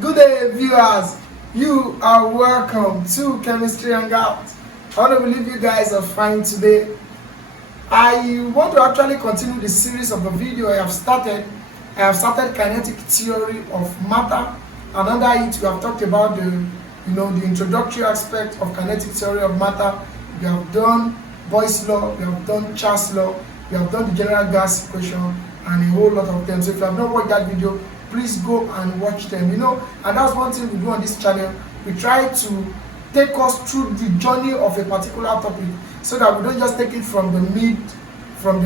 Good day, viewers. You are welcome to Chemistry Hangout. I want to believe you guys are fine today. I want to actually continue the series of the video I have started. I have started kinetic theory of matter, and under it we have talked about the introductory aspect of kinetic theory of matter. We have done Boyle's law, we have done Charles' law, we have done the general gas equation, and a whole lot of them. So if you have not watched that video, please go and watch them. And that's one thing we do on this channel. We try to take us through the journey of a particular topic, so that we don't just take it from the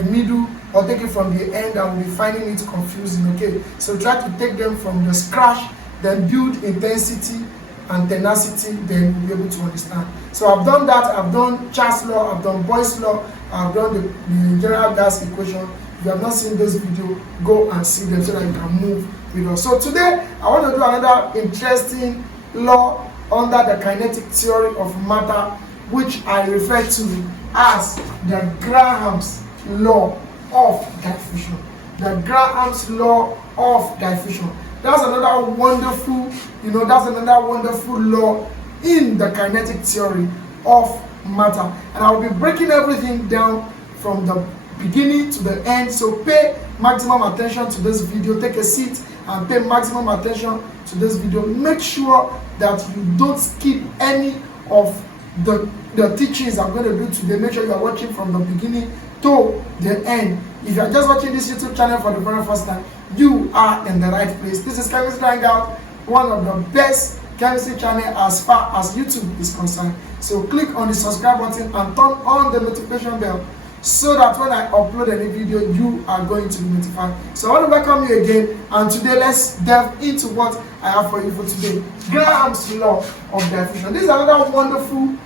middle, or take it from the end and we'll be finding it confusing. Okay, so try to take them from the scratch, then build intensity and tenacity, then we'll be able to understand. So I've done that. I've done Charles' law, I've done Boyle's law, I've done the general gas equation. If you have not seen this video, go and see them so that you can move with us. So today I want to do another interesting law under the kinetic theory of matter, which I refer to as the Graham's law of diffusion. The Graham's law of diffusion. That's another wonderful, law in the kinetic theory of matter. And I will be breaking everything down from the beginning to the end. So pay maximum attention to this video. Take a seat and pay maximum attention to this video. Make sure that you don't skip any of the teachings I'm going to do today. Make sure you are watching from the beginning to the end. If you are just watching this YouTube channel for the very first time, you are in the right place. This is Chemistry Hangout, one of the best chemistry channel as far as YouTube is concerned. So click on the subscribe button and turn on the notification bell, so that when I upload any video, you are going to be notified. So I want to welcome you again, and today let's delve into what I have for you for today. Graham's law of diffusion. This is another wonderful,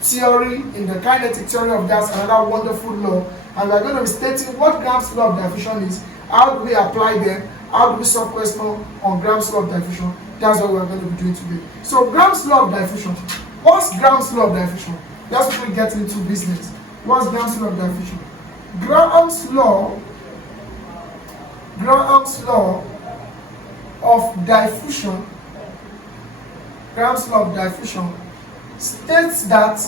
theory in the kinetic theory of gas, another wonderful law. And we are going to be stating what Graham's law of diffusion is, how do we apply them, how do we solve questions on Graham's law of diffusion. That's what we are going to be doing today. So Graham's law of diffusion. What's Graham's law of diffusion? Let's quickly get into business. What's Graham's law of diffusion? Graham's law of diffusion. Graham's law of diffusion states that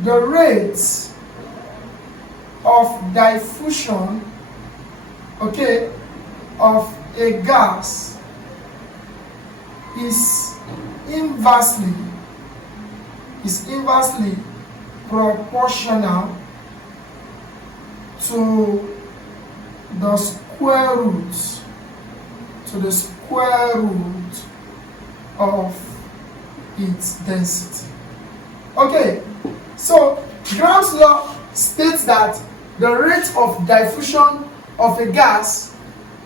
the rate of diffusion, of a gas is inversely proportional to the square root of its density. Okay, so Graham's law states that the rate of diffusion of a gas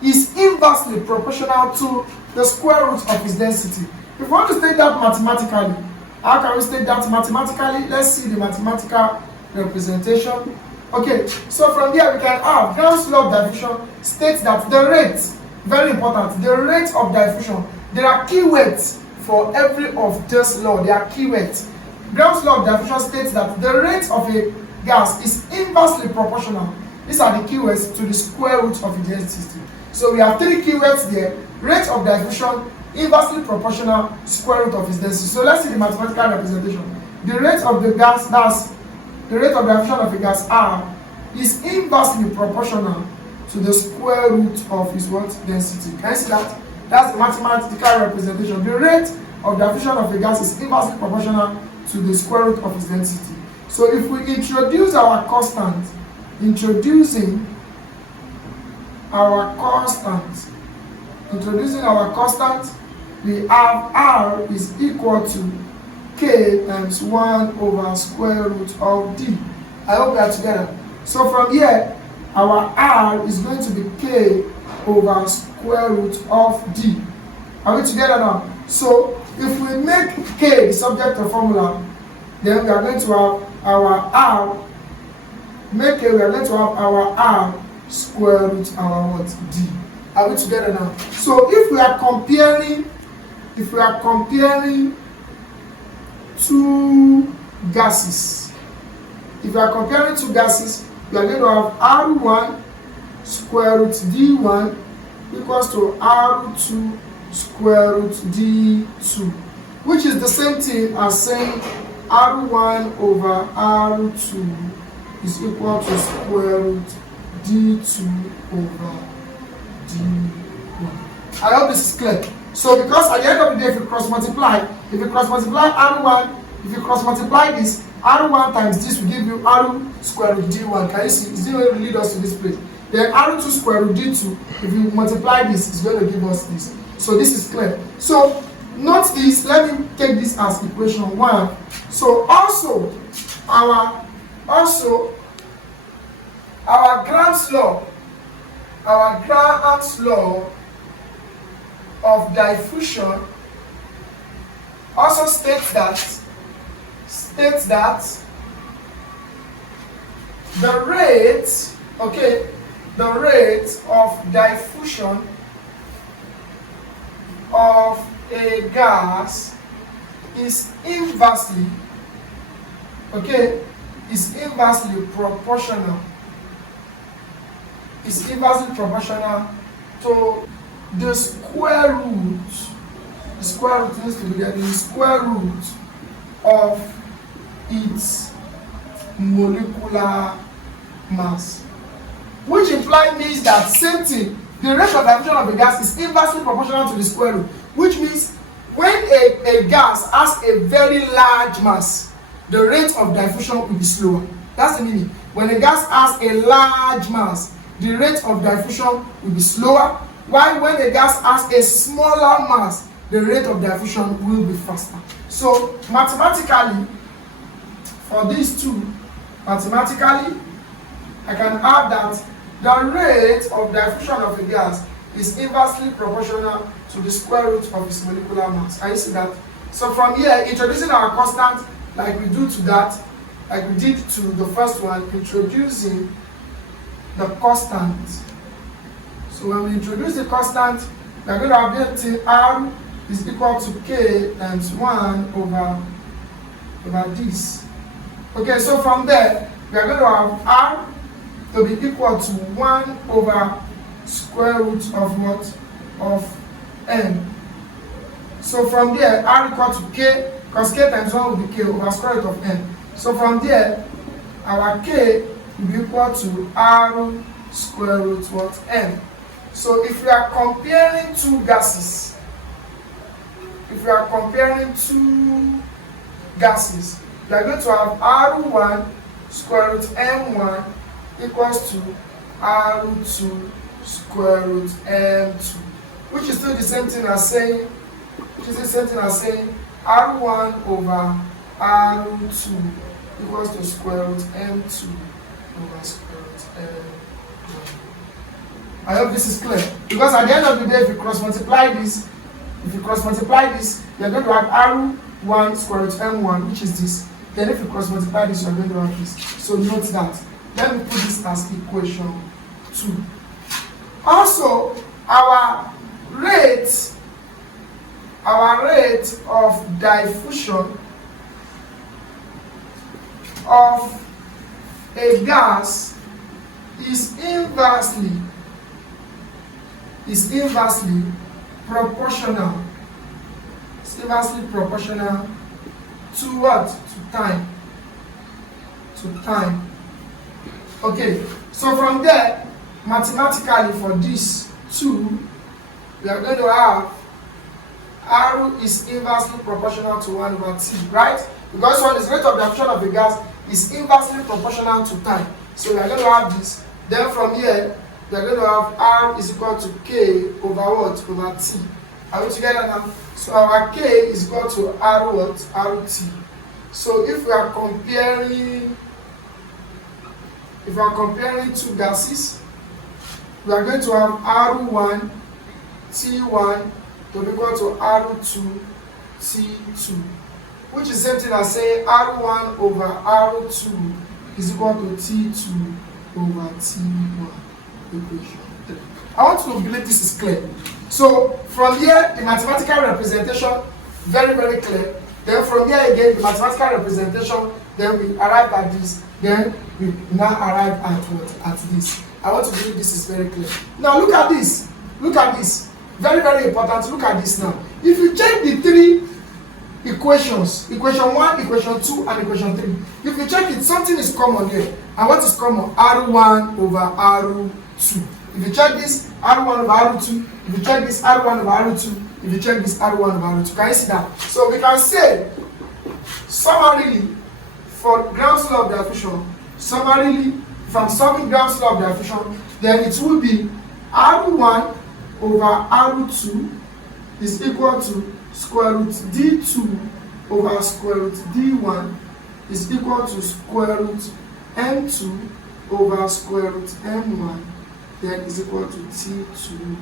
is inversely proportional to the square root of its density. If we want to state that mathematically, how can we state that mathematically? Let's see the mathematical representation. Okay, so from here we can have Graham's law of diffusion states that the rate, very important, the rate of diffusion, there are keywords for every of this law. There are keywords. Graham's law of diffusion states that the rate of a gas is inversely proportional. These are the keywords to the square root of its density. So we have three keywords there: rate of diffusion, inversely proportional, square root of its density. So let's see the mathematical representation. The rate of the gas, that's the rate of diffusion of a gas R, is inversely proportional to the square root of its density. Can you see that? That's the mathematical representation. The rate of diffusion of a gas is inversely proportional to the square root of its density. So if we introduce our constant, we have R is equal to K times 1 over square root of D. I hope we are together. So from here, our R is going to be K over square root of D. Are we together now? So if we make K the subject of formula, then we are going to have our R, make K, we are going to have our R square root our D. Are we together now? So if we are comparing two gases, we are going to have R1 square root d1 equals to r2 square root d2, which is the same thing as saying r1 over r2 is equal to square root d2 over d1. I hope this is clear. So because at the end of the day, if you cross multiply r1, if you cross multiply this, r1 times this will give you r square root d1. Can you see? It's going to lead us to this place. Then r2 square root d2, if you multiply this, it's going to give us this. So this is clear. So note this, let me take this as equation 1. So also our Graham's law of diffusion also states that the rate of diffusion of a gas is inversely proportional to the square root needs to be the square root of its molecular mass, which means that same thing, the rate of diffusion of a gas is inversely proportional to the square root, which means when a gas has a very large mass, the rate of diffusion will be slower. That's the meaning. When a gas has a large mass, the rate of diffusion will be slower, while when a gas has a smaller mass, the rate of diffusion will be faster. So mathematically, for these two, I can have that the rate of diffusion of a gas is inversely proportional to the square root of its molecular mass. Can you see that? So from here, introducing our constant like we do to that, like we did to the first one, introducing the constant. So when we introduce the constant, we are going to have r is equal to k times 1 over this. Okay, so from there, we are going to have r to be equal to 1 over square root of what? Of n. So from there, r equal to k, because k times 1 will be k over square root of n. So from there, our k will be equal to r square root what? N. So if we are comparing two gases, we are going to have r1 square root m1 equals to r2 square root m2, which is still the same thing as saying r1 over r2 equals to square root m2 over square root m1. I hope this is clear, because at the end of the day, if you cross multiply this, you are going to have r1 square root m1, which is this. Then if you cross multiply this, you are going to have this. So note that. Let me put this as equation 2. Also, our rate of diffusion of a gas is inversely proportional. It's inversely proportional to what? To time. Okay, so from there, mathematically for these two, we are going to have R is inversely proportional to 1 over T, right? Because one is rate of diffusion of the gas is inversely proportional to time. So we are going to have this. Then from here, we are going to have R is equal to K over what? Over T. Are we together now? So our K is equal to R what? RT. So if we are comparing two gases, we are going to have R1 T1 to be equal to R2 T2, which is the same thing as saying R1 over R2 is equal to T2 over T1 equation 3. I want to believe this is clear. So from here, the mathematical representation, very, very clear. Then from here again, the mathematical representation, then we arrive at this. Then we now arrive at what? At this. I want to believe this is very clear. Now look at this. Look at this. Very, very important. Look at this now. If you check the three equations, equation 1, equation 2, and equation 3, if you check it, something is common here. And what is common? R1 over R2. If you check this, R1 over R2. If you check this, R1 over R2. If you check this, R1 over R2. Can you see that? So we can say, summarily, for Gram's law of diffusion, summarily, if I'm solving Gram's law of diffusion, then it will be R1 over R2 is equal to square root D2 over square root D1 is equal to square root M2 over square root M1, then is equal to T2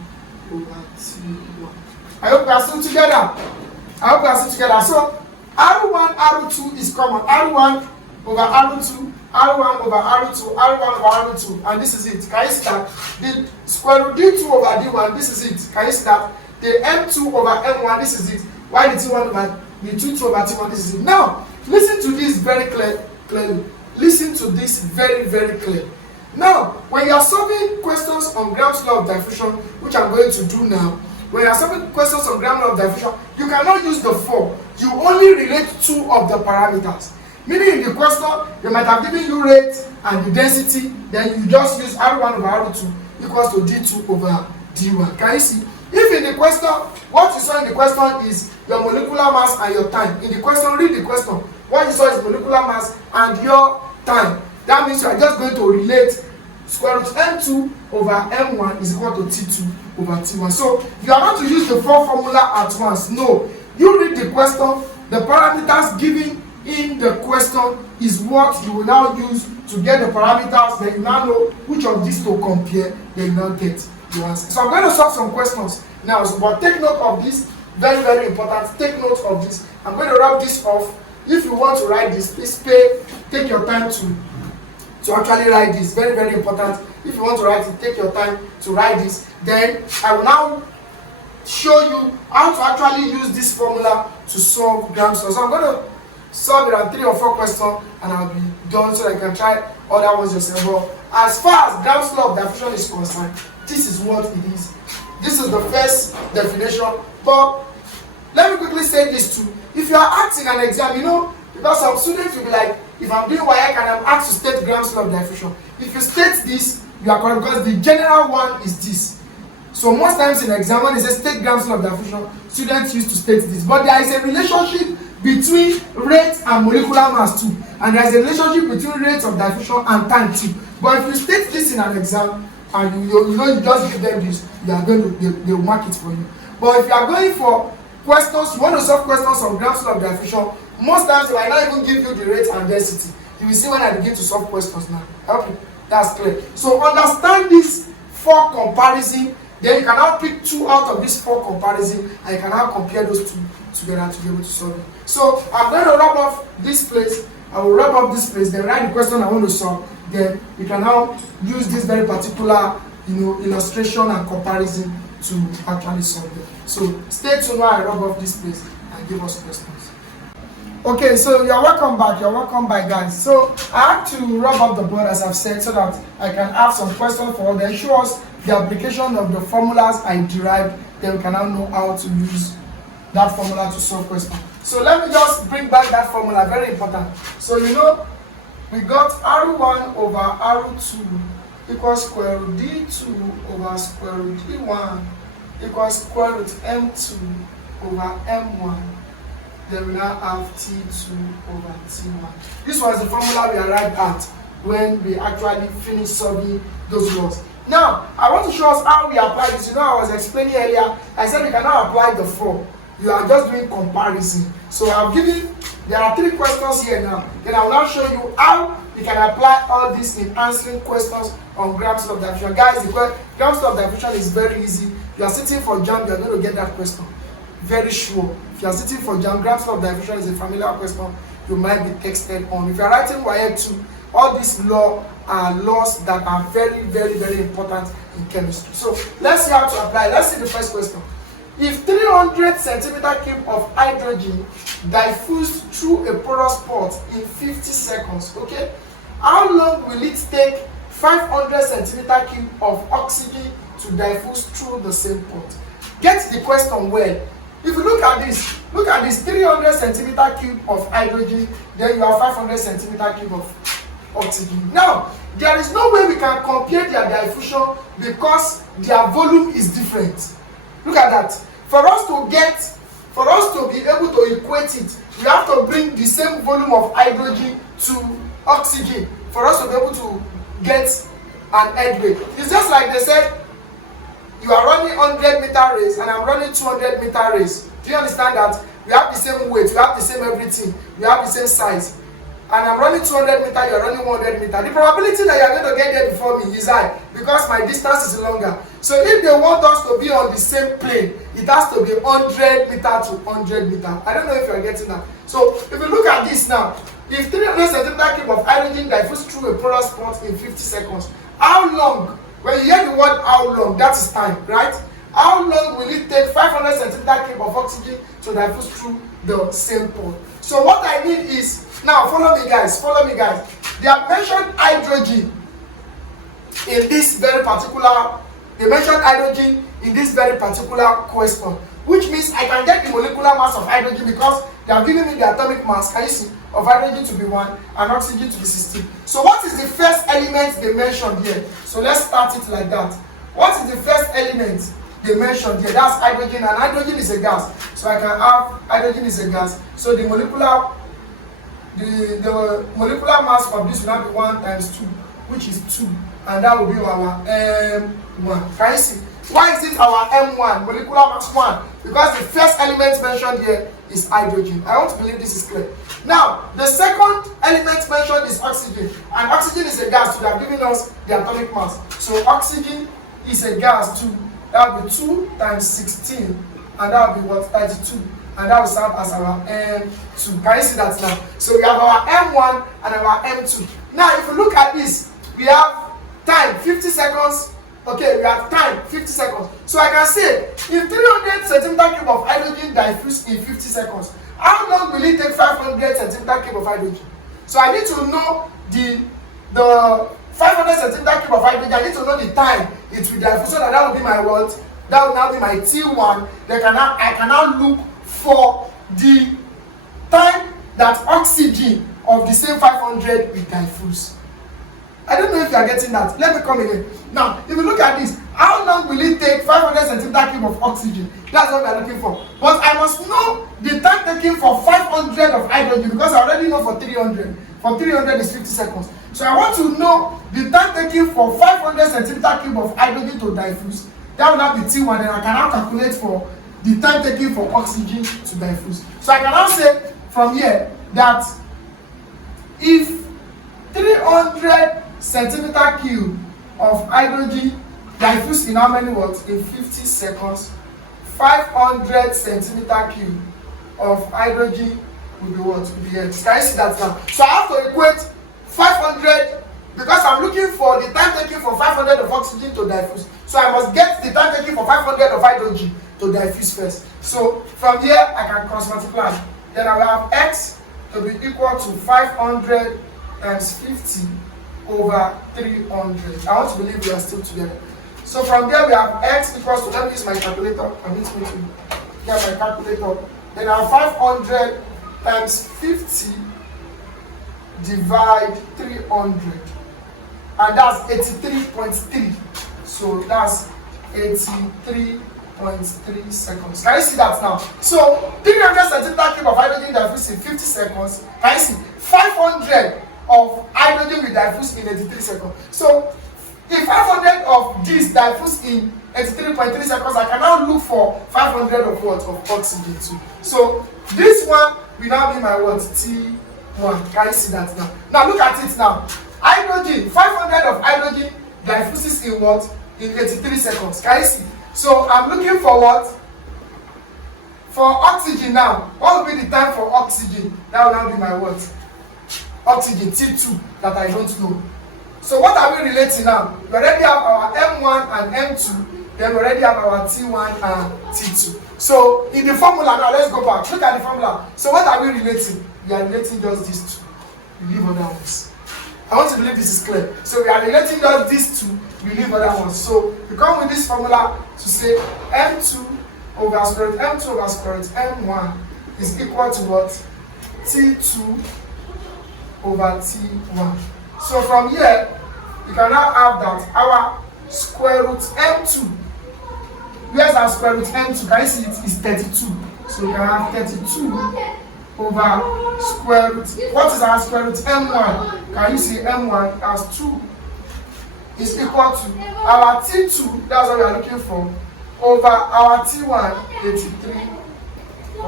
over T1. I hope we are still together. So R1, R2 is common. R1 over R2, R1 over R2, R1 over R2, and this is it. Can you see that? The square root D2 over D1, this is it. Can you see that? The M2 over M1, this is it. Why the T1 over the T2 over T1, this is it. Now, listen to this very clearly. Listen to this very, very clearly. Now, when you are solving questions on Gram's law of diffusion, which I'm going to do now, when you are solving questions on Gram's law of diffusion, you cannot use the 4. You only relate 2 of the parameters. Meaning in the question, they might have given you rate and the density, then you just use R1 over R2 equals to D2 over D1. Can you see? If in the question, what you saw in the question is your molecular mass and your time. In the question, read the question. What you saw is molecular mass and your time. That means you are just going to relate square root M2 over M1 is equal to T2 over T1. So you are not to use the 4 formula at once. No. You read the question, the parameters given in the question is what you will now use to get the parameters. Then you now know which of these to compare, then you now get the answer. So I'm going to solve some questions now, but take note of this. Very, very important. Take note of this. I'm going to wrap this off. If you want to write this, please take your time to actually write this. Very, very important. If you want to write it, take your time to write this. Then I will now show you how to actually use this formula to solve Gram's law. So I'm going to solve around 3 or 4 questions and I'll be done so that you can try other ones yourself. But as far as Gram's law of diffusion is concerned, this is what it is. This is the first definition. But let me quickly say this too. If you are acting an exam, you know, because some students will be like, if I'm doing WAEC and I'm asked to state Gram's law of diffusion, if you state this, you are correct because the general one is this. So most times in exam when they say state Gram's law of diffusion, students used to state this. But there is a relationship between rate and molecular mass too. And there is a relationship between rate of diffusion and time too. But if you state this in an exam and you just give them this, they are going to they will mark it for you. But if you are going for questions, you want to solve questions on Gram's law of diffusion, most times they might not even give you the rate and density. You will see when I begin to solve questions now. Okay, that's clear. So understand this 4 comparison, then you can now pick 2 out of these 4 comparison and you can now compare those 2 together to be able to solve it. So I'm going to wrap up this place. I will wrap up this place, then write the question I want to solve. Then you can now use this very particular, illustration and comparison to actually solve it. So stay tuned while I wrap up this place and give us questions. Okay, so you're welcome back. You're welcome back, guys. So I have to wrap up the board as I've said so that I can have some questions for them. Show us the application of the formulas I derived. Then we can now know how to use that formula to solve questions. So let me just bring back that formula. Very important. So we got R1 over R2 equals square root D2 over square root D1 equals square root M2 over M1. Then we now have T2 over T1. This was the formula we arrived at when we actually finished solving those laws. Now, I want to show us how we apply this. I was explaining earlier, I said we can now apply the 4. You are just doing comparison. So there are 3 questions here now. Then I will now show you how you can apply all this in answering questions on Gram's law of diffusion. Guys, the Gram's law of diffusion is very easy. You are sitting for JAMB, you are going to get that question. Very sure. If you are sitting for JAMB, Gram's law of diffusion is a familiar question you might be texted on. If you are writing WAEC 2, all these laws are laws that are very, very, very important in chemistry. So let's see how to apply. Let's see the first question. If 300 centimeter cube of hydrogen diffused through a porous pot in 50 seconds, okay, how long will it take 500 centimeter cube of oxygen to diffuse through the same port. Get the question well. If you look at this 300 centimeter cube of hydrogen, then you have 500 centimeter cube of oxygen. Now, there is no way we can compare their diffusion because their volume is different. Look at that. For us to be able to equate it, we have to bring the same volume of hydrogen to oxygen for us to be able to get an headway. It's just like they said, you are running 100-meter race and I'm running 200-meter race. Do you understand that? We have the same weight, we have the same everything, we have the same size. And I'm running 200 meters, you're running 100 meters. The probability that you're going to get there before me is high because my distance is longer. So if they want us to be on the same plane, it has to be 100 meters to 100 meters. I don't know if you're getting that. So if you look at this now, if 300 centimeter cube of hydrogen diffuse through a porous spot in 50 seconds, how long? When you hear the word how long, that is time, right? How long will it take 500 centimeter cube of oxygen to diffuse through the same port? So what I need is, now follow me guys, They have mentioned hydrogen in this very particular, question, which means I can get the molecular mass of hydrogen because they have given me the atomic mass, can you see, of hydrogen to be 1 and oxygen to be 16. So what is the first element they mentioned here? So let's start it like that. What is the first element they mentioned here? That's hydrogen, and hydrogen is a gas. So I can have hydrogen is a gas. So the molecular mass of this will now be 1 times 2, which is 2, and that will be our M1. Can you see? Why is it our M1, molecular mass 1? Because the first element mentioned here is hydrogen. I want to believe this is clear. Now, the second element mentioned is oxygen, and oxygen is a gas, so they have given us the atomic mass. So oxygen is a gas too. That will be 2 times 16, and that will be what? 32. And that will serve as our M2. Can you see that now? So we have our M1 and our M2. Now, if you look at this, we have time 50 seconds. Okay, we have time 50 seconds. So I can say, if 300 centimeter cube of hydrogen diffuse in 50 seconds, how long will it take 500 centimeter cube of hydrogen? So I need to know the 500 centimeter cube of hydrogen. I need to know the time it will diffuse, so that will be my what? That will now be my T1. Then I can now look for the time that oxygen of the same 500 will diffuse. I don't know if you are getting that. Let me come again. Now, if you look at this, how long will it take 500 centimeter cube of oxygen? That's what we are looking for. But I must know the time taken for 500 of hydrogen because I already know for 300. For 300 is 50 seconds. So I want to know the time taken for 500 centimeter cube of hydrogen to diffuse. That will now be T1, and I can now calculate for the time taken for oxygen to diffuse. So I can now say from here that if 300 centimeter cube of hydrogen diffuse in how many words? In 50 seconds, 500 centimeter cube of hydrogen will be what? Will be here. Can you see that now? So I have to equate 500 because I'm looking for the time taken for 500 of oxygen to diffuse. So I must get the time taken for 500 of hydrogen to diffuse first. So from here I can cross multiply. Then I will have x to be equal to 500 times 50 over 300. I want to believe we are still together. So from there we have x equals to, let me use my calculator. Permit me to get my calculator. Then I have 500 times 50 divide 300. And that's 83.3. So that's 83.3 seconds. Can you see that now? So 300 centimeter cube of hydrogen diffuse in 50 seconds. Can you see? 500 of hydrogen will diffuse in 83 seconds. So if 500 of this diffuse in 83.3 seconds, I can now look for 500 of what? Of oxygen too. So this one will now be my what? T1. Can you see that now? Now look at it now. Hydrogen, 500 of hydrogen diffuses in what? In 83 seconds. Can you see? So I'm looking for what? For oxygen now. What will be the time for oxygen? That will now be my what? Oxygen, T2, that I don't know. So what are we relating now? We already have our M1 and M2, then we already have our T1 and T2. So in the formula now, let's go back. Look at the formula. So what are we relating? We are relating just these two. We leave other ones. I want to believe this is clear. So we are relating just these two, we leave other ones. So we come with this formula to say m2 over square root m2 over square root m1 is equal to what? T2 over T1. So from here, you can now have that our square root m2. Where's our square root m2? Can you see it is 32? So we can have 32 over square root. What is our square root m1? Can you see m1 as 2 is equal to our t2, that's what we are looking for, over our t1, 83.3. I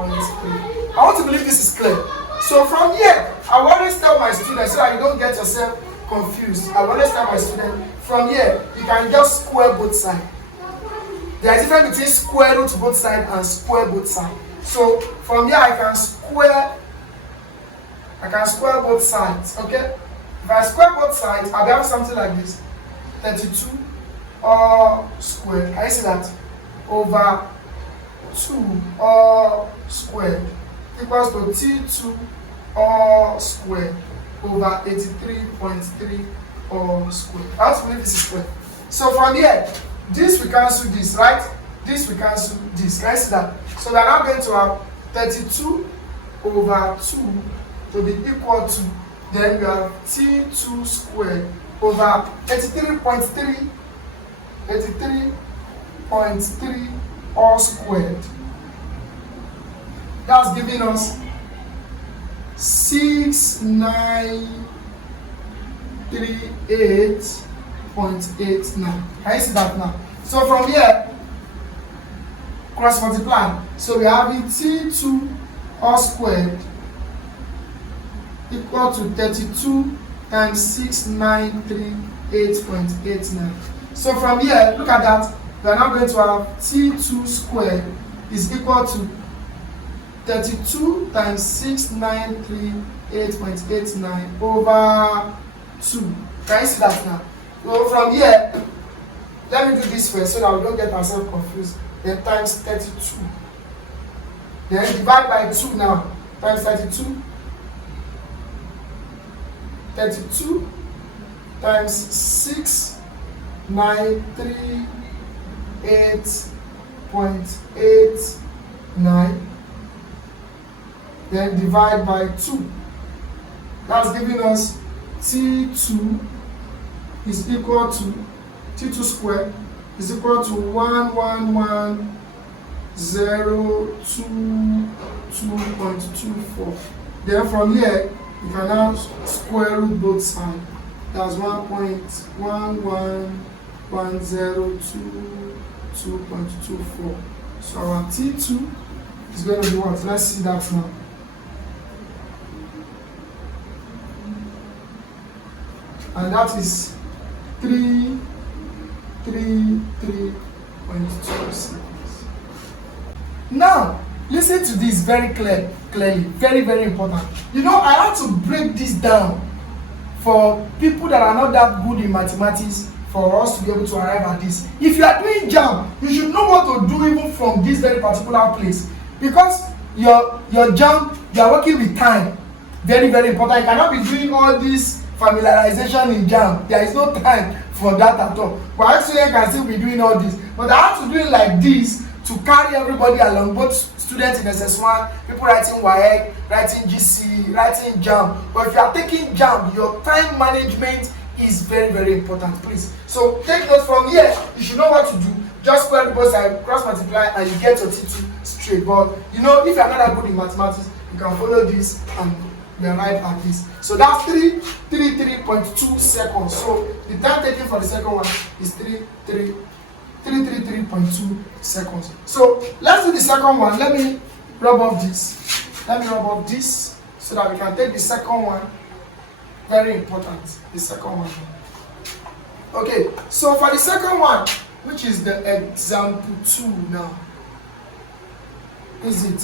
want to believe this is clear. So from here, I will always tell my students so that you don't get yourself confused. I will always tell my students, from here, you can just square both sides. There is a difference between square root both sides and square both sides. So from here, I can square both sides, okay? If I square both sides, I'll have something like this. 32 all squared. Can you see that? Over 2 all squared equals to T2 all squared over 83.3 all squared. I want to believe this is squared. So from here, this we cancel this, right? This we cancel this. Can you see that? So we are now going to have 32 over 2 to be equal to, then we have T2 squared over 83.3 all squared. That's giving us 6938.89. Can you see that now? So from here, cross multiply. So we are having T2 all squared equal to 32 times 6938.89. So from here, look at that. We are now going to have T2 squared is equal to 32 times 6938.89 over 2. Can you see that now? So from here, let me do this first so that we don't get ourselves confused. Then times 32. Then divide by 2 now. Times 32. 32 times 6938.89. Then divide by 2. That's giving us T2 is equal to T2 squared is equal to 111,022.24. Then from here, you can now square root both sides. That's 1.11102.24. So our T2 is going to be what? Let's see that now. And that is 333.2 seconds. Now, listen to this very clearly, very, very important. You know, I have to break this down for people that are not that good in mathematics for us to be able to arrive at this. If you are doing JAMB, you should know what to do even from this very particular place. Because your JAMB, you are working with time. Very, very important. You cannot be doing all this familiarization in JAMB. There is no time for that at all. But actually, I can still be doing all this. But I have to do it like this to carry everybody along, both students in SS1, people writing WAEC, writing GC, writing JAMB. But if you are taking JAMB, your time management is very, very important, please. So take note from here, you should know what to do. Just square both sides, cross multiply, and you get your T2 straight. But you know, if you are not that good in mathematics, you can follow this and we arrive at this. So that's 333.2 seconds. So the time taken for the second one is 333.2 seconds. So let's do the second one. Let me rub off this. Let me rub off this so that we can take the second one. Very important, the second one. Okay, so for the second one, which is the example 2 now, is it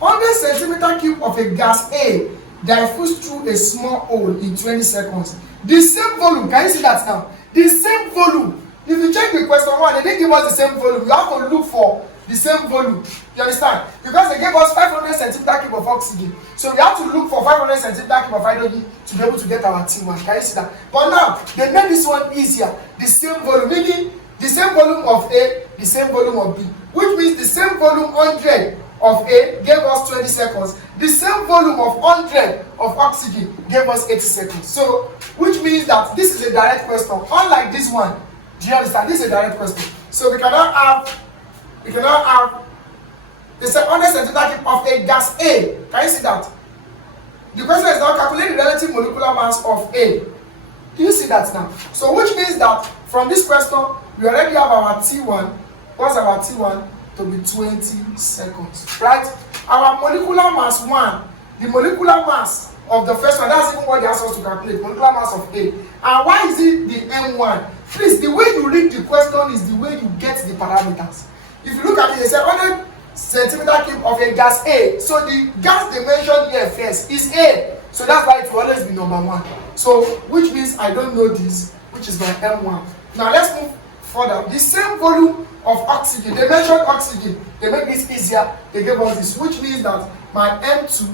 100 centimeter cube of a gas A diffused through a small hole in 20 seconds. The same volume, can you see that now? The same volume. If you check the question 1, they didn't give us the same volume. You have to look for the same volume. You understand? Because they gave us 500 centimeter cube of oxygen. So we have to look for 500 centimeter cube of hydrogen to be able to get our T1. Can you see that? But now, they made this one easier. The same volume, meaning the same volume of A, the same volume of B. Which means the same volume 100 of A gave us 20 seconds. The same volume of 100 of oxygen gave us 80 seconds. So, which means that this is a direct question. Unlike this one, do you understand? This is a direct question. So we cannot have, they said 100 centimeter cube of a gas A. Can you see that? The question is now calculate the relative molecular mass of A. Do you see that now? So which means that from this question, we already have our T1. What's our T1? To be 20 seconds, right? Our molecular mass 1, the molecular mass of the first one, that's even what they asked us to calculate, molecular mass of A. And why is it the M1? Please, the way you read the question is the way you get the parameters. If you look at it, they say 100 centimeter cube of a gas A. So the gas they mentioned here first is A. So that's why it will always be number 1. So, which means I don't know this, which is my M1. Now let's move further. The same volume of oxygen, they mentioned oxygen, they make this easier, they gave us this, which means that my M2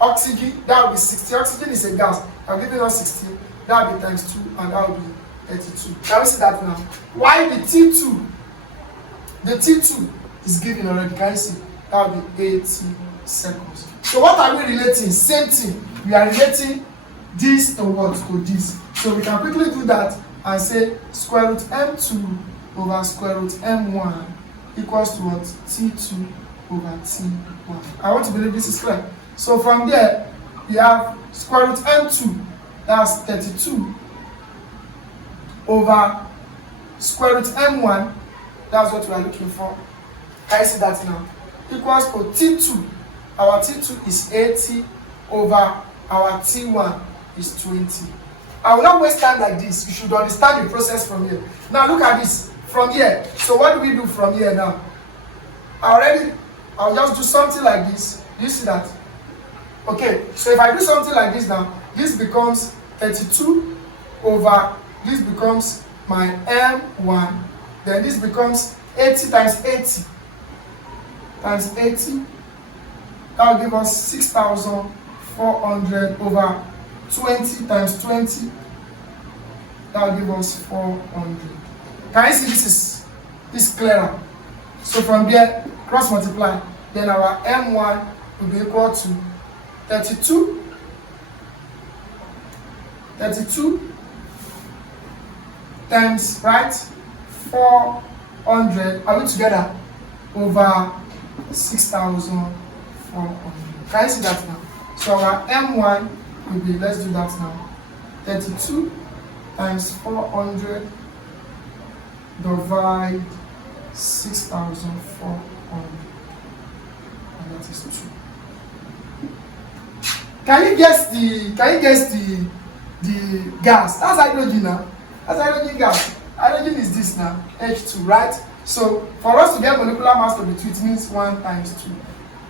oxygen, that will be 60. Oxygen is a gas, I'm giving us 60, that will be times 2, and that will be 32. Can we see that now? Why the T2? The T2 is given already, can you see? That will be 80 seconds. So what are we relating? Same thing. We are relating this to what? To this. So we can quickly do that and say square root M2 over square root M1 equals to what? T2 over T1. I want to believe this is clear. So from there, we have square root M2, that's 32, over square root M1, that's what we are looking for. Can you see that now? Equals to T2. Our T2 is 80 over our T1 is 20. I will not waste time like this. You should understand the process from here. Now look at this. From here. So what do we do from here now? I'll just do something like this. Do you see that? Okay. So if I do something like this now, this becomes 32 over, this becomes my M1. Then this becomes 80 times 80 times 80. That will give us 6,400 over 20 times 20. That will give us 400. Can you see this is clearer? So from there, cross multiply. Then our M1 will be equal to 32 times, right, 400, are we together, over 6,400. Can you see that now? So our M1 will be, let's do that now, 32 times 400 divide 6,400, and that is 2. Can you guess the gas? That's hydrogen now. That's hydrogen gas. Hydrogen is this now, H2, right? So for us to get molecular mass to be 2, it means 1 times 2.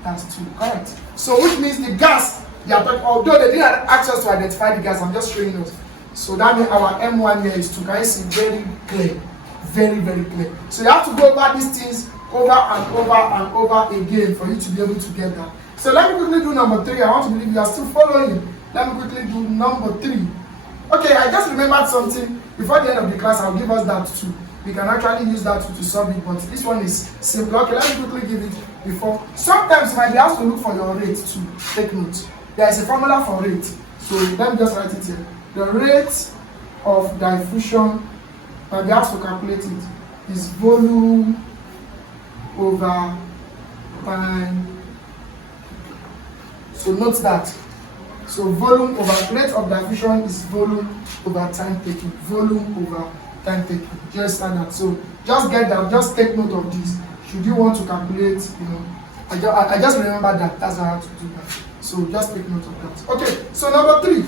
That's 2, correct? So which means the gas, they are talking, although they didn't ask us to identify the gas, I'm just showing us. So that means our M1 here is 2. Can you see? Very clear. Very, very clear. So you have to go over these things over and over and over again for you to be able to get that. So let me quickly do number 3. I want to believe you are still following. Let me quickly do number 3. Okay, I just remembered something. Before the end of the class, I'll give us that too. We can actually use that to solve it, but this one is simple. Okay, let me quickly give it before. Sometimes you might be asked to look for your rate too. Take note. There is a formula for rate. So let me just write it here. The rate of diffusion, might be asked to calculate it, is volume over time. So note that. So volume over, rate of diffusion is volume over time taken. Volume over time taken. Just understand that. So just get that. Just take note of this. Should you want to calculate, I just remember that. That's how I have to do that. So just take note of that. Okay. So number 3.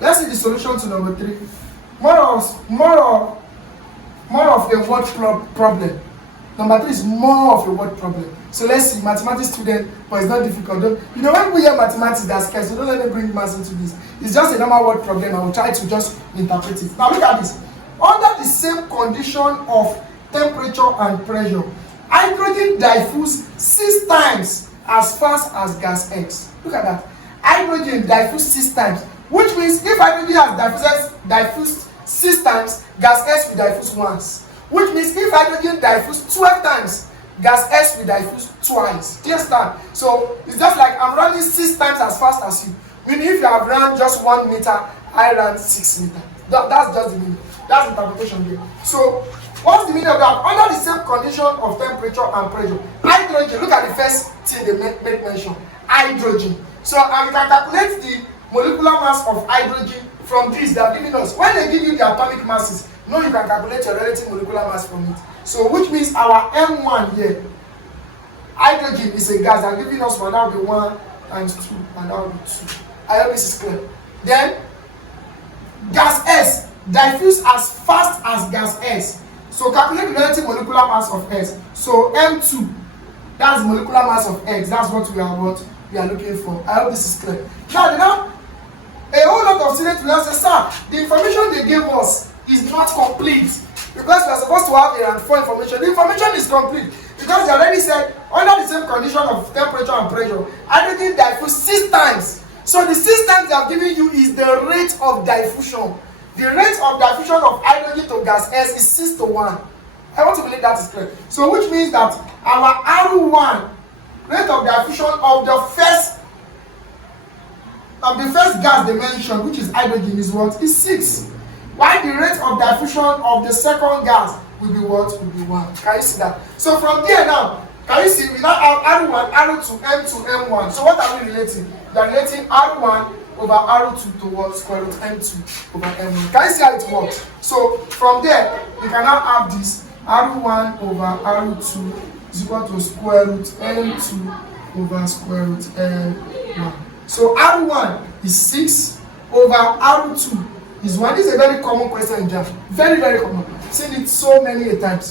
Let's see the solution to number 3. More of a word problem. Number 3 is more of a word problem. So let's see, mathematics student, but it's not difficult. When we hear mathematics, they're scared, so don't let me bring maths into this. It's just a normal word problem. I will try to just interpret it. Now look at this. Under the same condition of temperature and pressure, I hydrogen diffuse 6 times as fast as gas X. Look at that. Hydrogen diffuse 6 times, which means if hydrogen has diffused 6 times, gas S will diffuse once. Which means if hydrogen diffuse 12 times, gas S will diffuse twice. Do you understand? So it's just like I'm running 6 times as fast as you. Meaning if you have run just 1 meter, I ran 6 meters. That's just the meaning. That's the interpretation there. So what's the meaning of that? Under the same condition of temperature and pressure, hydrogen, look at the first thing they make mention, hydrogen. So you can calculate the molecular mass of hydrogen from this they are giving us. When they give you the atomic masses, you can calculate your relative molecular mass from it. So which means our M1 here, hydrogen is a gas. They are giving us one, that will be 1 times 2, and that will be 2. I hope this is clear. Then gas S, diffuse as fast as gas S. So calculate the relative molecular mass of S. So M2, that's the molecular mass of X. That's what we are looking for. I hope this is clear. Now, a whole lot of students will say, sir, the information they gave us is not complete because we are supposed to have a round 4 information. The information is complete because they already said under the same condition of temperature and pressure, hydrogen diffuse 6 times. So the 6 times they have given you is the rate of diffusion. The rate of diffusion of hydrogen to gas S is 6 to 1. I want to believe that is clear. So which means that our R1 rate of diffusion of the first gas they mentioned, which is hydrogen, is what? Is 6. While the rate of diffusion of the second gas will be what? Will be 1. Can you see that? So from there now, can you see we now have R1, R2, M2, M1. So what are we relating? We are relating R1 over R2 towards square root M2 over M1. Can you see how it works? So from there, we can now have this R1 over R2 is equal to square root M2 over square root M1. So R1 is 6 over R2 is 1. This is a very common question in JAM. Very, very common. Seen it so many times.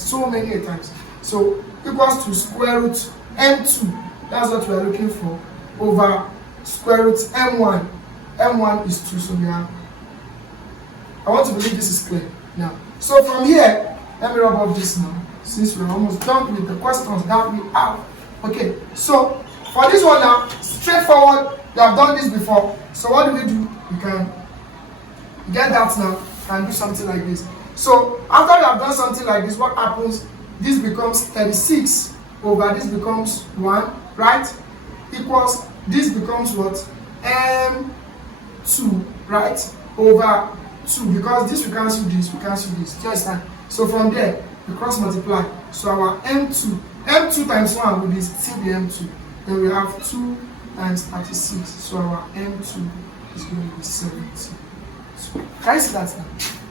So equals to square root M2. That's what we are looking for. Over square root M1. M1 is 2. So we have. I want to believe this is clear now. So from here, let me rub off this now. Since we're almost done with the questions that we have. Okay. So for this one now, straightforward. You have done this before. So what do? You can get that now and do something like this. So after you have done something like this, what happens? This becomes 36 over this becomes 1, right? Equals this becomes what? M2, right? Over 2, because this we cancel this, just that. So from there, we cross multiply. So our M2 times 1 will be still the M2. Then we have 2 times 36. So our M2 is going to be 70. So, can you see that now?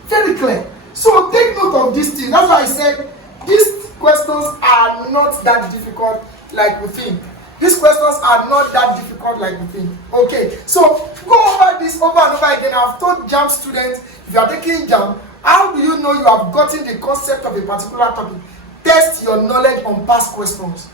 Very clear. So take note of this thing. That's why I said these questions are not that difficult like we think. These questions are not that difficult like we think. Okay, so go over this over and over again. I've told JAM students, if you are taking JAM, how do you know you have gotten the concept of a particular topic? Test your knowledge on past questions.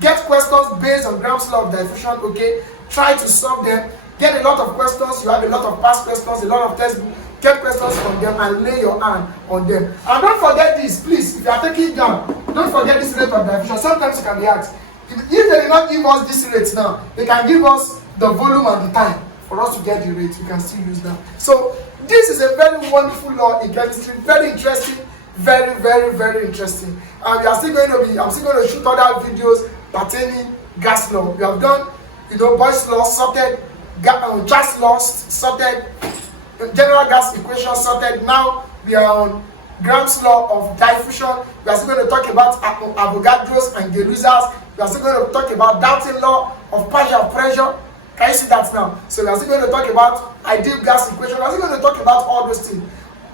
Get questions based on Graham's law of diffusion, okay? Try to solve them. Get a lot of questions. You have a lot of past questions, a lot of textbooks. Get questions from them and lay your hand on them. And don't forget this, please. If you are taking JAM, don't forget this rate of diffusion. Sometimes you can be asked, if they did not give us this rate now, they can give us the volume and the time for us to get the rate. We can still use that. So this is a very wonderful law in chemistry. Very interesting. Very, very, very interesting. And I'm still going to shoot other videos pertaining gas law. We have done, Boyle's law sorted, gas law sorted, general gas equation sorted. Now we are on Graham's law of diffusion. We are still going to talk about Avogadro's and Geruzas. We are still going to talk about Dalton law of partial pressure. Can you see that now? So we are still going to talk about ideal gas equation. We are still going to talk about all those things.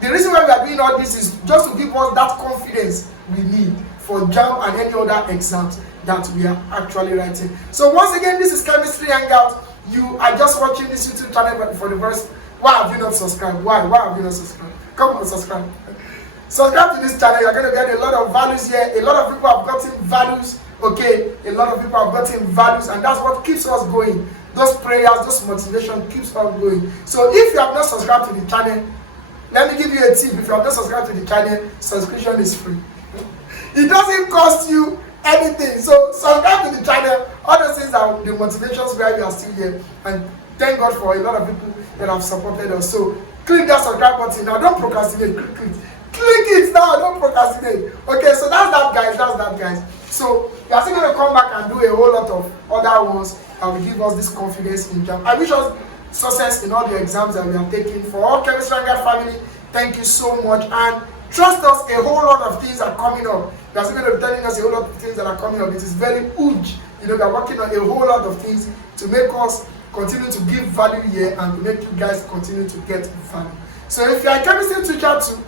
The reason why we are doing all this is just to give us that confidence we need for JAM and any other exams that we are actually writing. So once again, this is Chemistry Hangout. You are just watching this YouTube channel for the first. Why have you not subscribed? Why have you not subscribed? Come on, subscribe. Subscribe to this channel. You're going to get a lot of values here. A lot of people have gotten values. Okay, a lot of people have gotten values, and that's what keeps us going. Those prayers, those motivation keeps us going. So if you have not subscribed to the channel, let me give you a tip. If you have not subscribed to the channel, subscription is free. It doesn't cost you anything. So subscribe to the channel. All those things are the motivations why we are still here. And thank God for a lot of people that have supported us. So click that subscribe button now. Don't procrastinate. Click it now. Don't procrastinate. Okay, so that's that, guys. That's that, guys. So we are still going to come back and do a whole lot of other ones that will give us this confidence in jam. I wish us success in all the exams that we are taking. For all Chemistry and God family, thank you so much. And trust us, a whole lot of things are coming up. We are still going to be telling us a whole lot of things that are coming up. It is very huge. You know, we are working on a whole lot of things to make us continue to give value here and to make you guys continue to get value. So if you are a chemistry teacher too,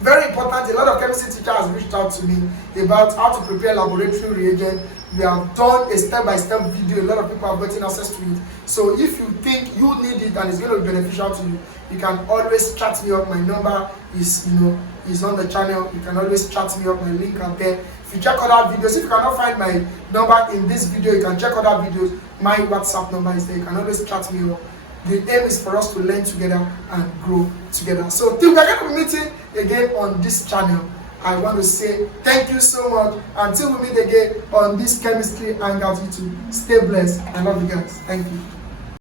very important, a lot of chemistry teachers have reached out to me about how to prepare laboratory reagent. We have done a step-by-step video. A lot of people have gotten access to it. So if you think you need it and it's going to be beneficial to you, you can always chat me up. My number is, is on the channel. You can always chat me up. My link out there. If you check other videos, if you cannot find my number in this video, you can check other videos. My WhatsApp number is there. You can always chat me up. The aim is for us to learn together and grow together. So till we are going to be meeting again on this channel, I want to say thank you so much. Until we meet again on this Chemistry Hangout YouTube, stay blessed. I love you guys. Thank you.